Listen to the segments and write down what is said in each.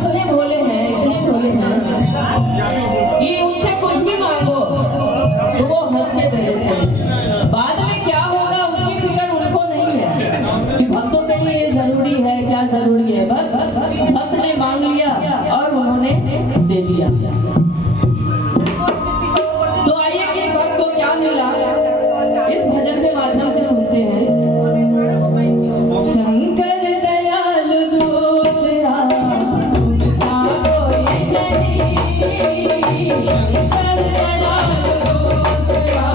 इतने भोले हैं, इतने भोले हैं कि उनसे कुछ भी मांगो तो वो हंस के दे देते हैं। बाद में क्या होगा उसकी फिक्र उनको नहीं है कि भक्तों के लिए ये जरूरी है, क्या जरूरी है। भक्त ने मांग लिया और उन्होंने दे दिया। तो आइए किस भक्त को क्या मिला इस भजन के माध्यम से सुनते हैं। शंकर दयाल दूसरा तुमसा कोई नहीं, शंकर दयाल दूसरा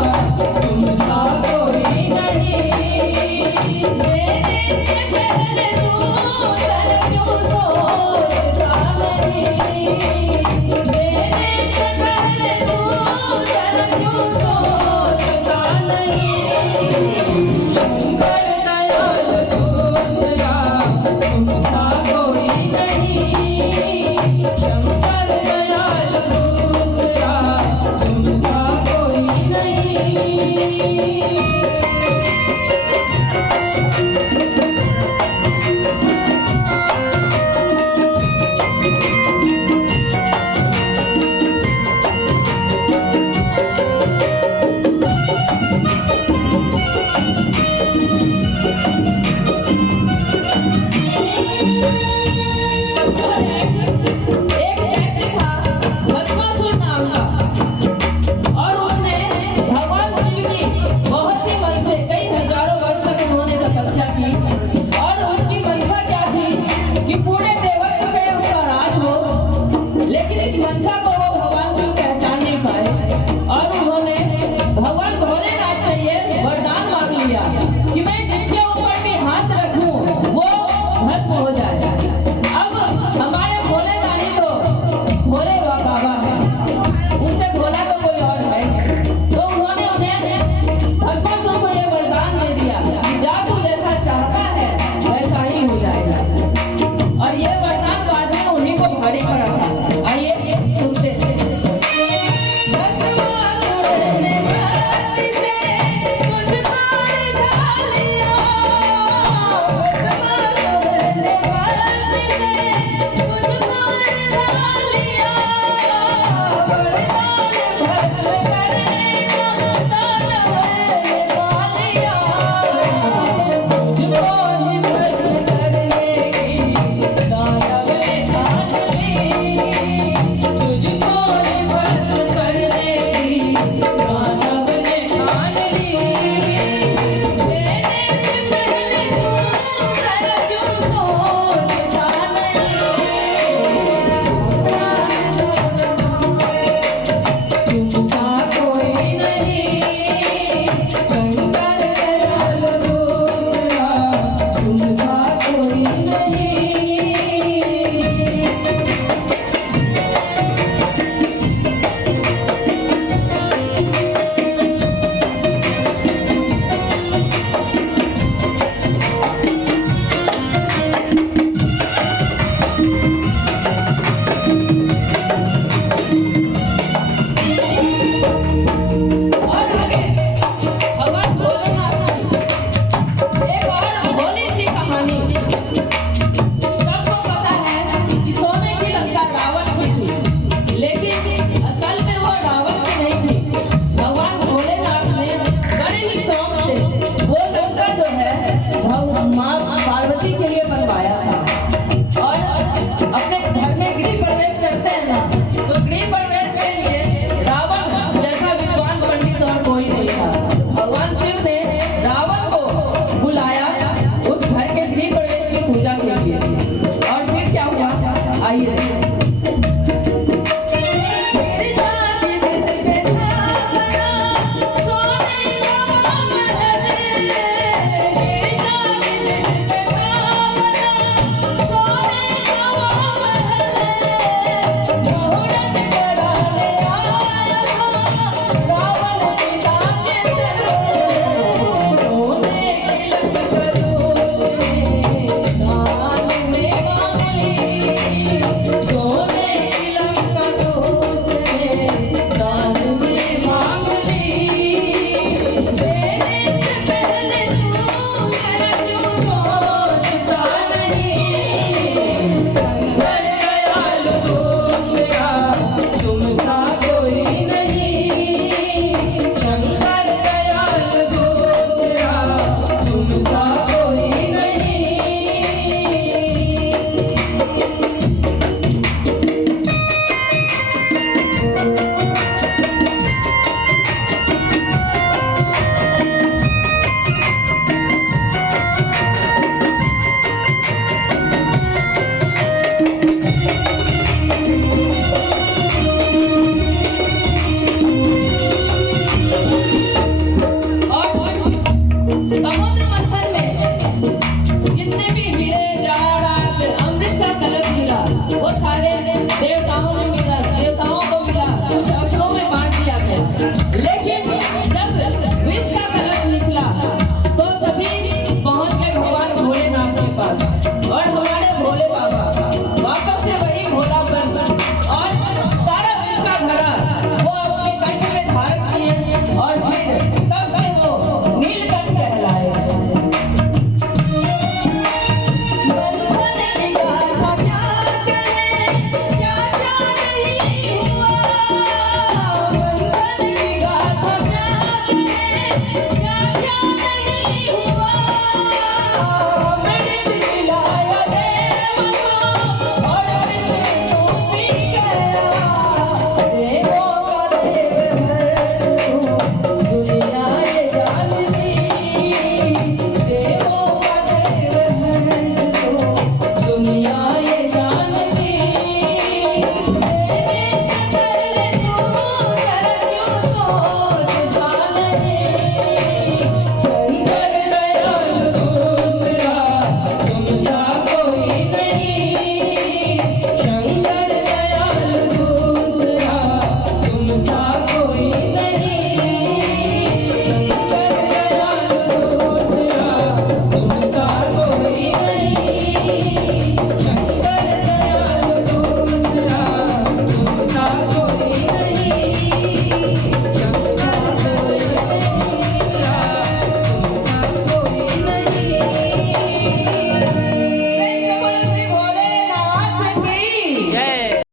तुमसा कोई नहीं। मेरे से पहले तू धन क्यों सोचता नहीं, मेरे से पहले तू धन क्यों सोचता नहीं। शंकर दयाल दूसरा तुमसा कोई नहीं, शंकर दयाल दूसरा तुमसा कोई नहीं। एक व्यक्ति था भस्मासुर नाम का, और उसने भगवान शिव की बहुत ही मन से कई हजारों वर्ष तक उन्होंने तपस्या की। और उसकी मंशा क्या थी कि पूरे देवत्व पे उसका राज हो, लेकिन इस मंशा को वो भगवान शिव पहचान नहीं पाए। और उन्होंने भगवान भोलेनाथ से ये वरदान मांग लिया कि मैं जिसके ऊपर भी हाथ रखूं वो भस्म हो जाए। अब हमारे भोले दानी तो भोले बाबा है, उनसे भोला तो कोई और है। तो उन्होंने उन्हें भस्मासुर को ये वरदान दे दिया, जा तू जैसा चाहता है वैसा ही हो जाएगा। और ये वरदान बाद में उन्हीं को भारी पड़ा था। आइए सुनते हैं। भस्मासुर ने भक्ति से तुझको रिझा लिया, भस्मासुर ने भक्ति से तुझको रिझा लिया, वरदान भस्म करने का दानव ने पा लिया। तुझको ही भस्म करने की दानव ने ठान ली, तुझको ही भस्म करने की दानव ने ठान ली। मेरे से पहले तू धन क्यों सोचता नहीं, तुमसा कोई नहीं, शंकर दयाल दूसरा तुमसा कोई नहीं। और आगे भगवान भोलेनाथ की एक और भोली सी कहानी। सबको पता है कि सोने की लंका रावण की थी, लेकिन असल में वो रावण की नहीं थी। भगवान भोलेनाथ ने बड़े ही शौक से वो लंका जो है माँ पार्वती के लिए बनवाया था। और अपने घर में गृह प्रवेश करते हैं ना, तो गृह प्रवेश के लिए रावण जैसा विद्वान पंडित और कोई नहीं था। भगवान शिव ने रावण को बुलाया उस घर के गृह प्रवेश की पूजा के लिए। और फिर क्या हुआ आइए।